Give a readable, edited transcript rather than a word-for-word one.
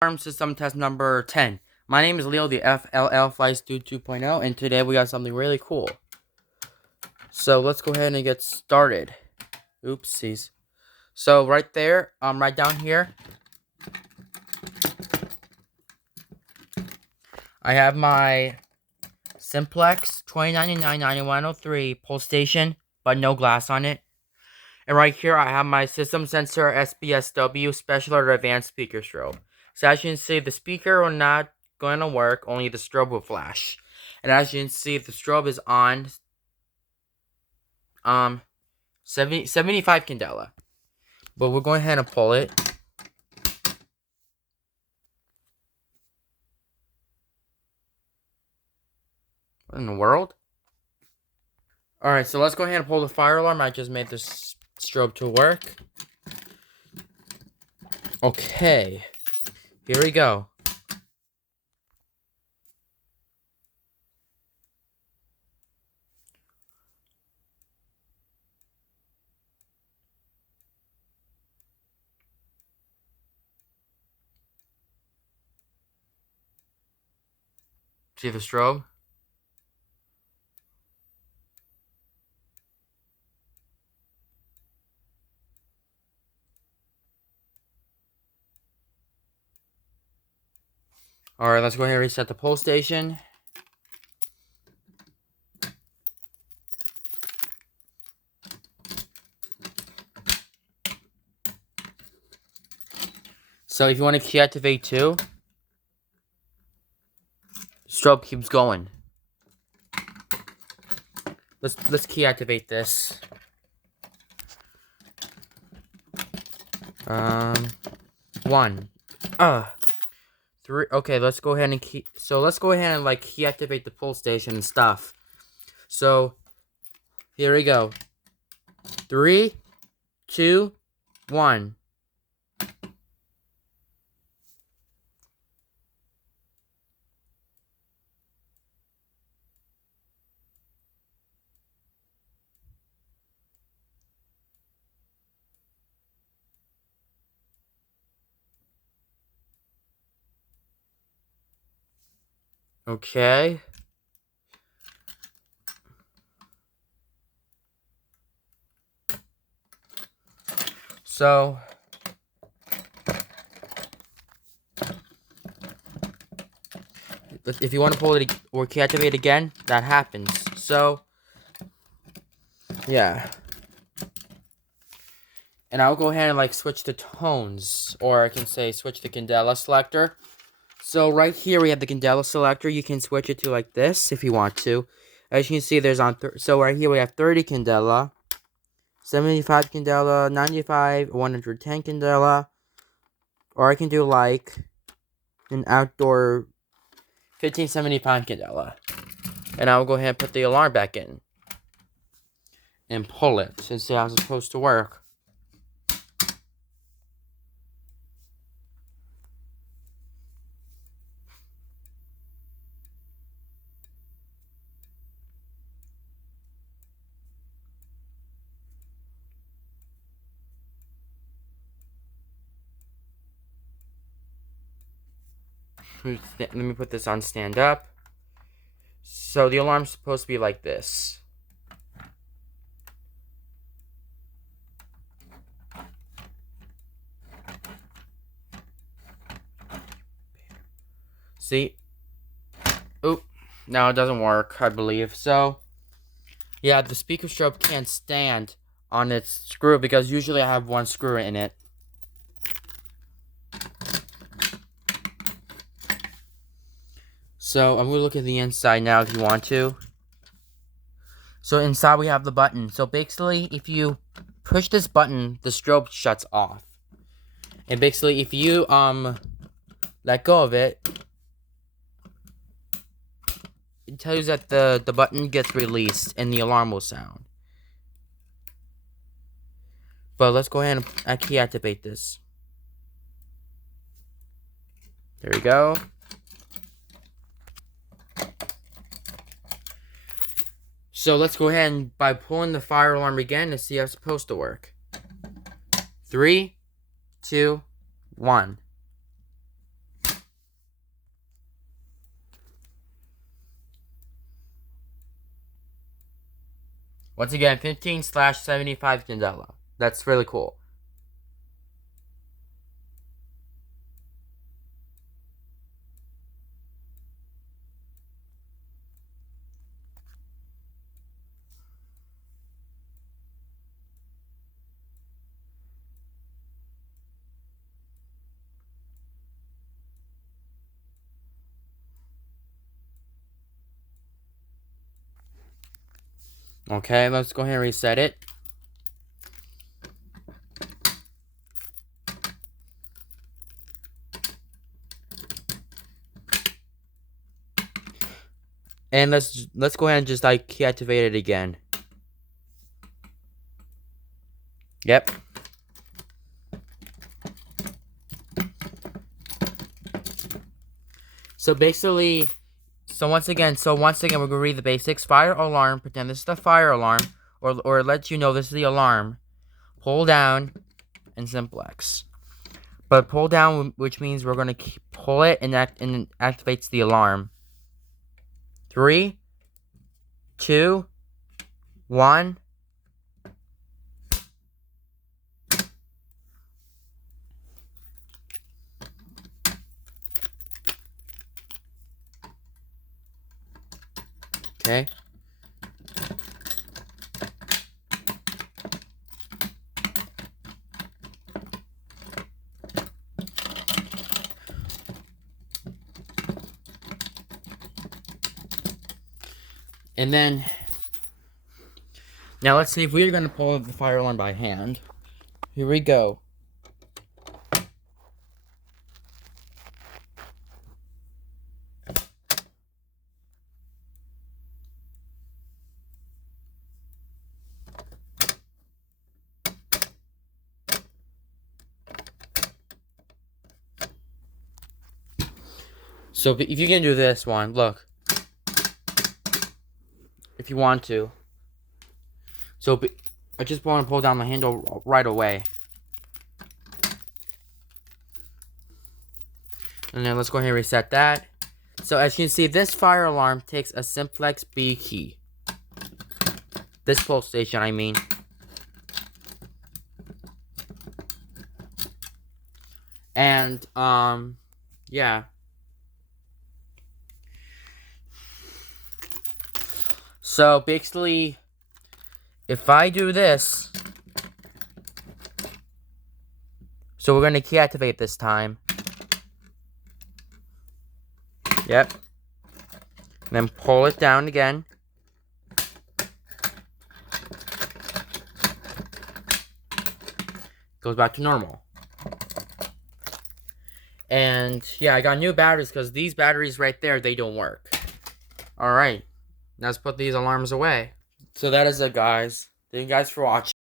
Alarm system test number 10. My name is Leo, the FLL Flight Dude 2.0, and today we got something really cool. So let's go ahead and get started. Oopsies. So right there, right down here, I have my Simplex 2099-9103 pull station, but no glass on it. And right here, I have my System Sensor SBSW Special or Advanced Speaker Strobe. So as you can see, the speaker will not going to work, only the strobe will flash. And as you can see, the strobe is on 75 candela. But we're going ahead and pull it. What in the world? Alright, so let's go ahead and pull the fire alarm. I just made this strobe to work. Okay. Here we go. See the strobe? Alright, let's go ahead and reset the pull station. So if you want to key activate too, strobe keeps going. Let's key activate this. One. Three. Okay, let's go ahead and key. So let's go ahead and like key activate the pull station and stuff. So here we go. 3, 2, 1. Okay. So if you want to pull it or key activate again, that happens. So yeah. And I'll go ahead and like switch the tones, or I can say switch the candela selector. So right here we have the candela selector. You can switch it to like this if you want to. As you can see, there's so right here we have 30 candela, 75 candela, 95, 110 candela, or I can do like an outdoor 1575 candela. And I'll go ahead and put the alarm back in and pull it and see how it's supposed to work. Let me put this on stand up. So the alarm's supposed to be like this. See? Oop. Now it doesn't work, I believe. So, yeah, the speaker strobe can't stand on its screw because usually I have one screw in it. So I'm going to look at the inside now if you want to. So inside we have the button. So basically if you push this button, the strobe shuts off. And basically if you let go of it, it tells you that the button gets released and the alarm will sound. But let's go ahead and key activate this. There we go. So let's go ahead and by pulling the fire alarm again to see how it's supposed to work. 3, 2, 1. Once again, 15/75 candela. That's really cool. Okay, let's go ahead and reset it. And let's go ahead and just like deactivate it again. Yep. So basically, once again, we're gonna read the basics. Fire alarm. Pretend this is the fire alarm, or let you know this is the alarm. Pull down and simplex. But pull down, which means we're gonna pull it and it activates the alarm. 3, 2, 1. Okay. And then, now let's see if we're gonna pull the fire alarm by hand. Here we go. So if you can do this one, look. If you want to. So I just want to pull down the handle right away. And then let's go ahead and reset that. So as you can see, this fire alarm takes a simplex B key. This pull station, I mean. And, yeah. So basically, if I do this, so we're going to deactivate this time. Yep. And then pull it down again. Goes back to normal. And yeah, I got new batteries because these batteries right there, they don't work. Alright. Now let's put these alarms away. So that is it, guys. Thank you guys for watching.